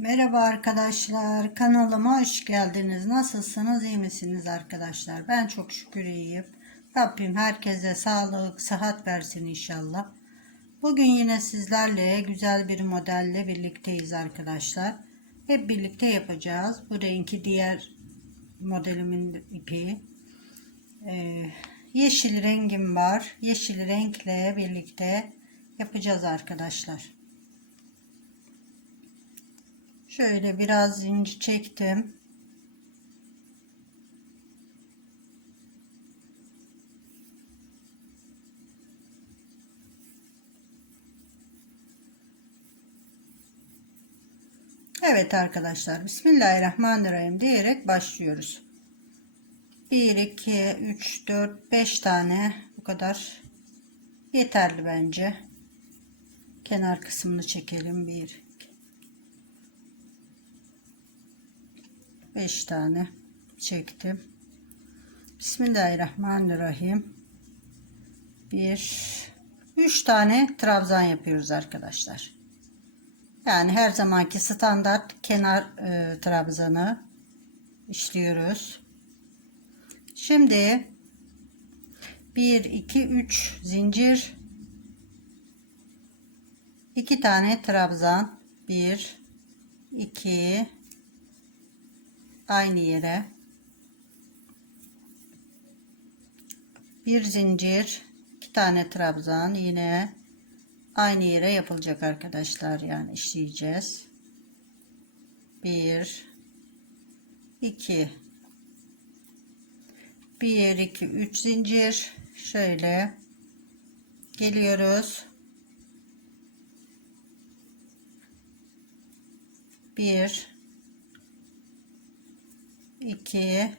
Merhaba arkadaşlar. Kanalıma hoş geldiniz. Nasılsınız? iyi misiniz arkadaşlar? Ben çok şükür iyiyim. Rabbim herkese sağlık, sıhhat versin inşallah. Bugün yine sizlerle güzel bir modelle birlikteyiz arkadaşlar. Hep birlikte yapacağız. Bu renki diğer modelimin ipi. Ee, yeşil rengim var. Yeşil renkle birlikte yapacağız arkadaşlar. Şöyle biraz inci çektim. Evet arkadaşlar Bismillahirrahmanirrahim diyerek başlıyoruz. 1 2 3 4 5 tane bu kadar yeterli bence. Kenar kısmını çekelim. 1 5 tane çektim. Bismillahirrahmanirrahim. 1 3 tane trabzan yapıyoruz arkadaşlar. Yani her zamanki standart kenar e, trabzanı işliyoruz. Şimdi 1 2 3 zincir 2 tane trabzan 1 2 aynı yere. Bir zincir iki tane trabzan yine aynı yere yapılacak arkadaşlar. Yani işleyeceğiz. Bir iki. Bir iki üç zincir. Şöyle geliyoruz. Bir 2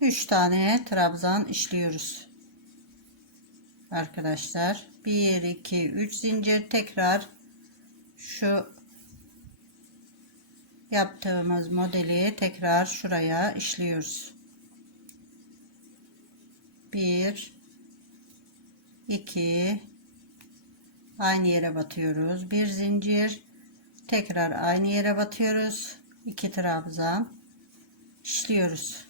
3 tane trabzan işliyoruz. Arkadaşlar 1 2 3 zincir tekrar şu yaptığımız modeli tekrar şuraya işliyoruz. 1 2 aynı yere batıyoruz. Bir zincir tekrar aynı yere batıyoruz. 2 trabzan işliyoruz.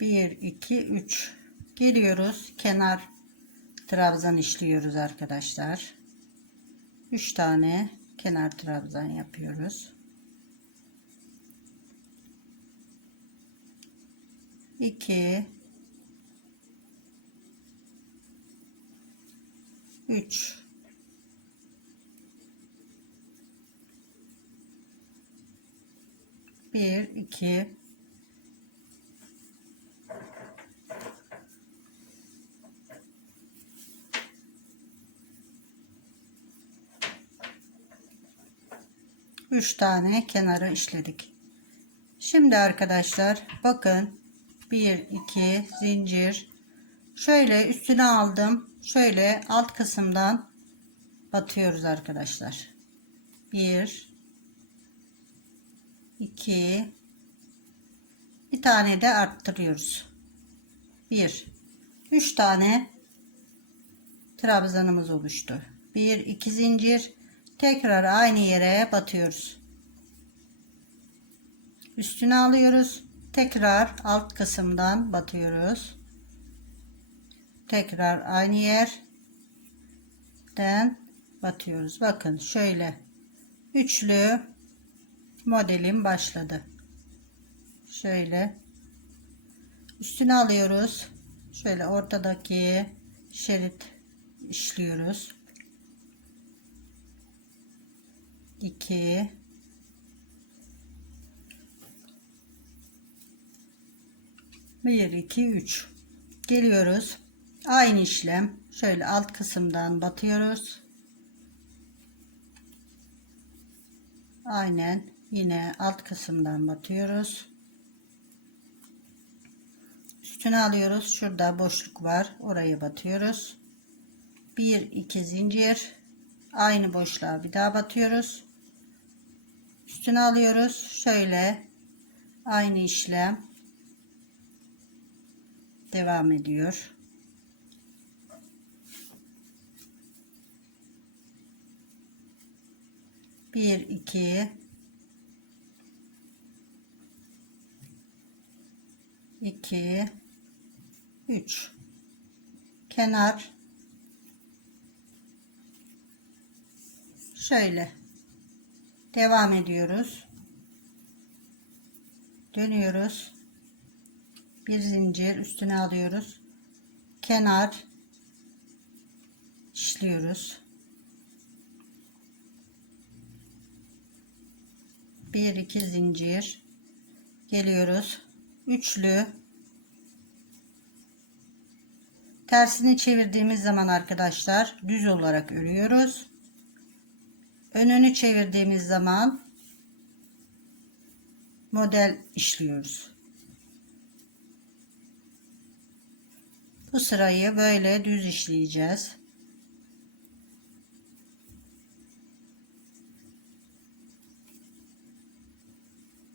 1 2 3 geliyoruz. Kenar trabzan işliyoruz arkadaşlar. 3 tane kenar trabzan yapıyoruz. 2 3 1 2 3 tane kenarı işledik. Şimdi arkadaşlar bakın 1 2 zincir şöyle üstüne aldım. Şöyle alt kısımdan batıyoruz arkadaşlar. 1 2 bir tane de arttırıyoruz. 1 3 tane trabzanımız oluştu. 1 2 zincir tekrar aynı yere batıyoruz. Üstüne alıyoruz. Tekrar alt kısımdan batıyoruz. Tekrar aynı yerden batıyoruz. Bakın şöyle üçlü modelim başladı. Şöyle üstüne alıyoruz. Şöyle ortadaki şerit işliyoruz. 2 1 2 3 geliyoruz. Aynı işlem. Şöyle alt kısımdan batıyoruz. Aynen yine alt kısımdan batıyoruz. Üstüne alıyoruz. Şurada boşluk var. Oraya batıyoruz. 1 2 zincir. Aynı boşluğa bir daha batıyoruz. Üstüne alıyoruz. Şöyle aynı işlem devam ediyor. 1 2 2 3 kenar. Şöyle. Devam ediyoruz. Dönüyoruz. Bir zincir üstüne alıyoruz. Kenar. İşliyoruz. Bir iki zincir. Geliyoruz üçlü. Tersini çevirdiğimiz zaman arkadaşlar düz olarak örüyoruz. Önünü çevirdiğimiz zaman model işliyoruz. Bu sırayı böyle düz işleyeceğiz.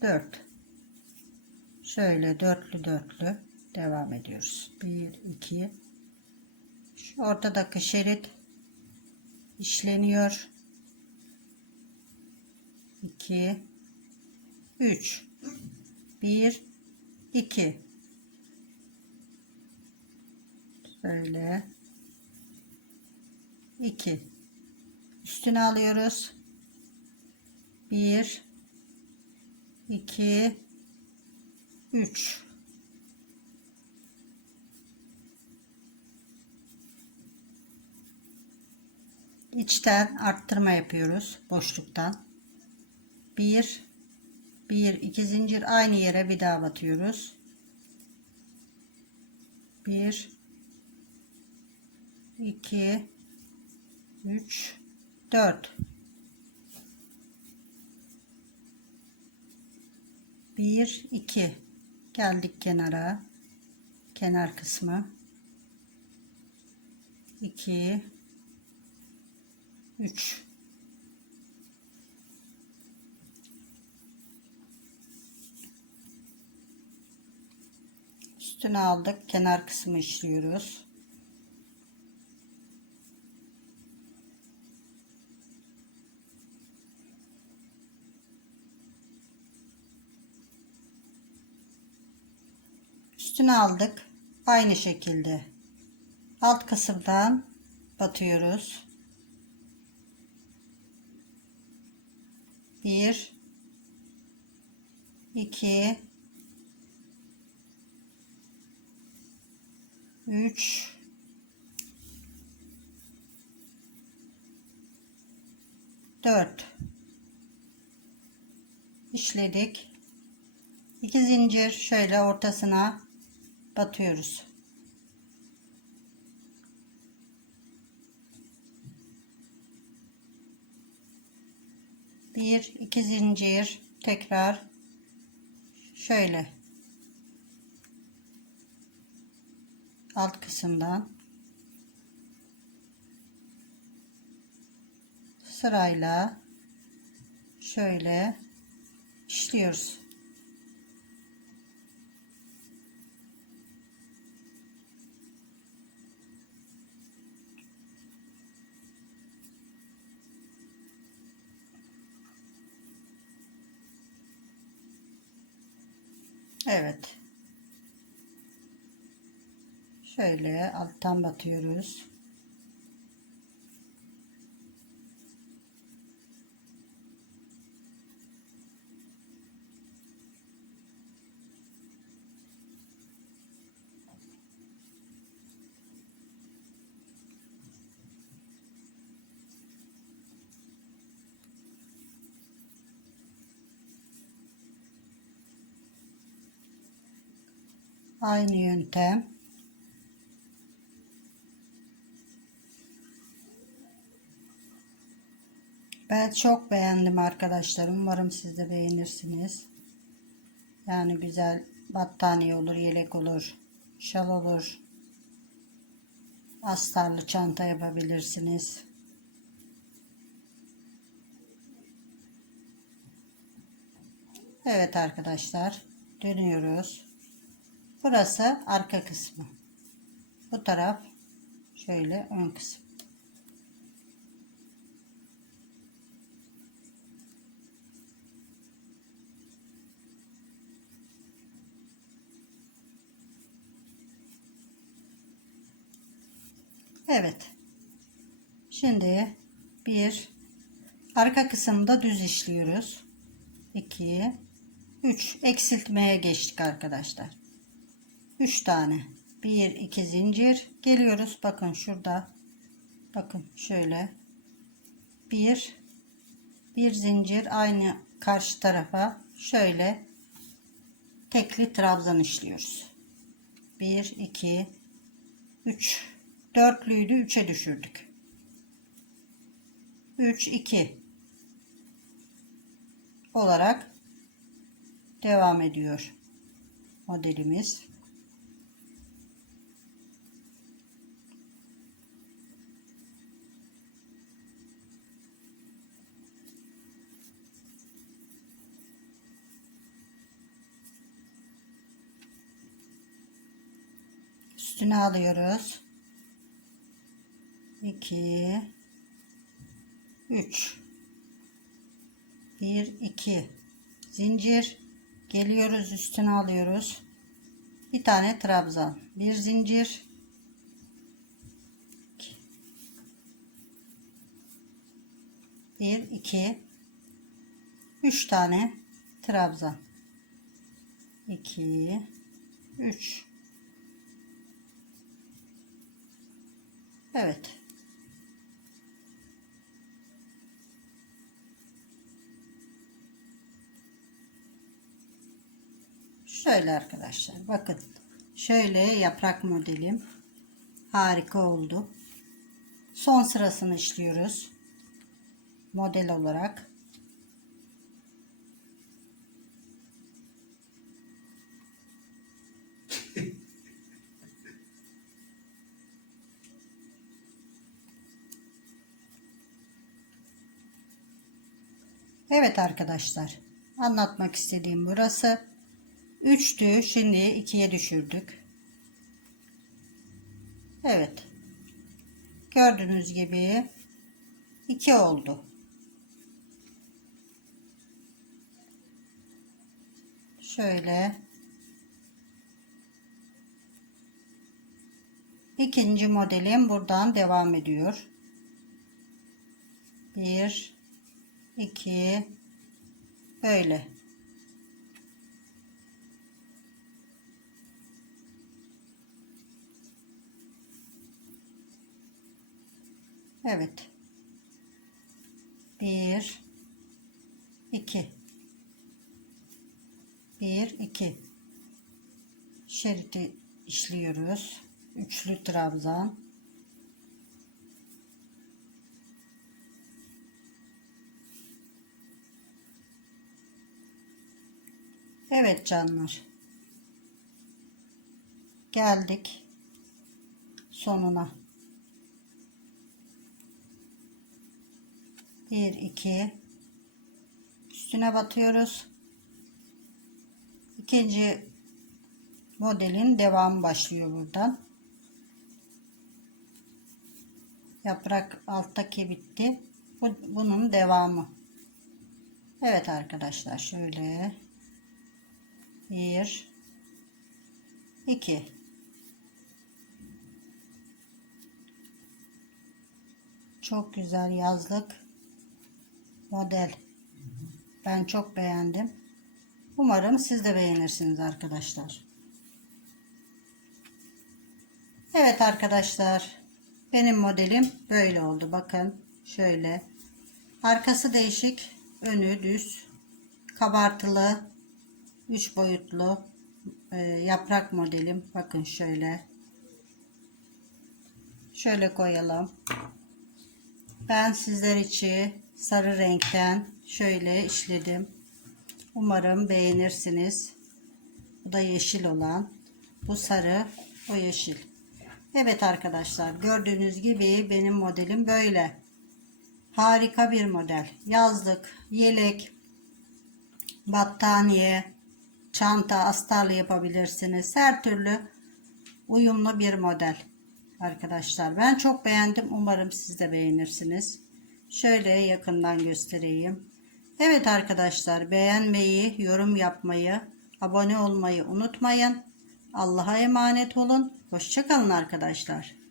Dört şöyle dörtlü dörtlü devam ediyoruz. 1 2 şu ortadaki şerit işleniyor. 2 3 1 2 şöyle 2 üstüne alıyoruz. 1 2 3 içten arttırma yapıyoruz boşluktan. 1 1 2 zincir aynı yere bir daha batıyoruz. 1 2 3 4 1 2 geldik kenara. Kenar kısmı. 2 3 üstüne aldık. Kenar kısmı işliyoruz üstüne aldık. Aynı şekilde. Alt kısımdan batıyoruz. 1 2 3 4 işledik. 2 zincir şöyle ortasına batıyoruz. Bir iki zincir tekrar şöyle. Alt kısımdan. Sırayla şöyle işliyoruz. Evet. Şöyle alttan batıyoruz. Aynı yöntem. Ben çok beğendim arkadaşlar. Umarım siz de beğenirsiniz. Yani güzel battaniye olur, yelek olur, şal olur. Astarlı çanta yapabilirsiniz. Evet arkadaşlar dönüyoruz. Burası arka kısmı. Bu taraf şöyle ön kısmı. Evet. Şimdi bir arka kısımda düz işliyoruz. 2 3 eksiltmeye geçtik arkadaşlar. 3 tane. 1 2 zincir geliyoruz. Bakın şurada. Bakın şöyle. 1 bir zincir aynı karşı tarafa şöyle tekli trabzan işliyoruz. 1 2 3 dörtlüydü 3'e düşürdük. 3 2 olarak devam ediyor modelimiz. Üstüne alıyoruz. 2 3 1 2 zincir. Geliyoruz üstüne alıyoruz. Bir tane trabzan, bir zincir. Bir iki. Üç tane trabzan. 2 3 Evet. Şöyle arkadaşlar bakın. Şöyle yaprak modelim. Harika oldu. Son sırasını işliyoruz. Model olarak. Evet arkadaşlar. Anlatmak istediğim burası. 3'tü. Şimdi 2'ye düşürdük. Evet. Gördüğünüz gibi 2 oldu. Şöyle ikinci modelim buradan devam ediyor. 1 2 böyle. Evet. 1 2 1 2 şeridi işliyoruz. Üçlü trabzan. Evet canlar. Geldik sonuna. 1 2 üstüne batıyoruz. İkinci modelin devamı başlıyor buradan. Yaprak alttaki bitti. Bu, bunun devamı. Evet arkadaşlar şöyle 1 2 Çok güzel yazlık model. Ben çok beğendim. Umarım siz de beğenirsiniz arkadaşlar. Evet arkadaşlar. Benim modelim böyle oldu. Bakın şöyle. Arkası değişik. Önü düz. Kabartılı. Üç boyutlu. e, yaprak modelim. Bakın şöyle. Şöyle koyalım. Ben sizler için sarı renkten şöyle işledim. Umarım beğenirsiniz. Bu da yeşil olan. Bu sarı, o yeşil. Evet arkadaşlar gördüğünüz gibi benim modelim böyle. Harika bir model. Yazlık, yelek, battaniye, çanta, astarlı yapabilirsiniz. Her türlü uyumlu bir model arkadaşlar. Ben çok beğendim. Umarım siz de beğenirsiniz. Şöyle yakından göstereyim. Evet arkadaşlar beğenmeyi, yorum yapmayı, abone olmayı unutmayın. Allah'a emanet olun. Hoşçakalın arkadaşlar.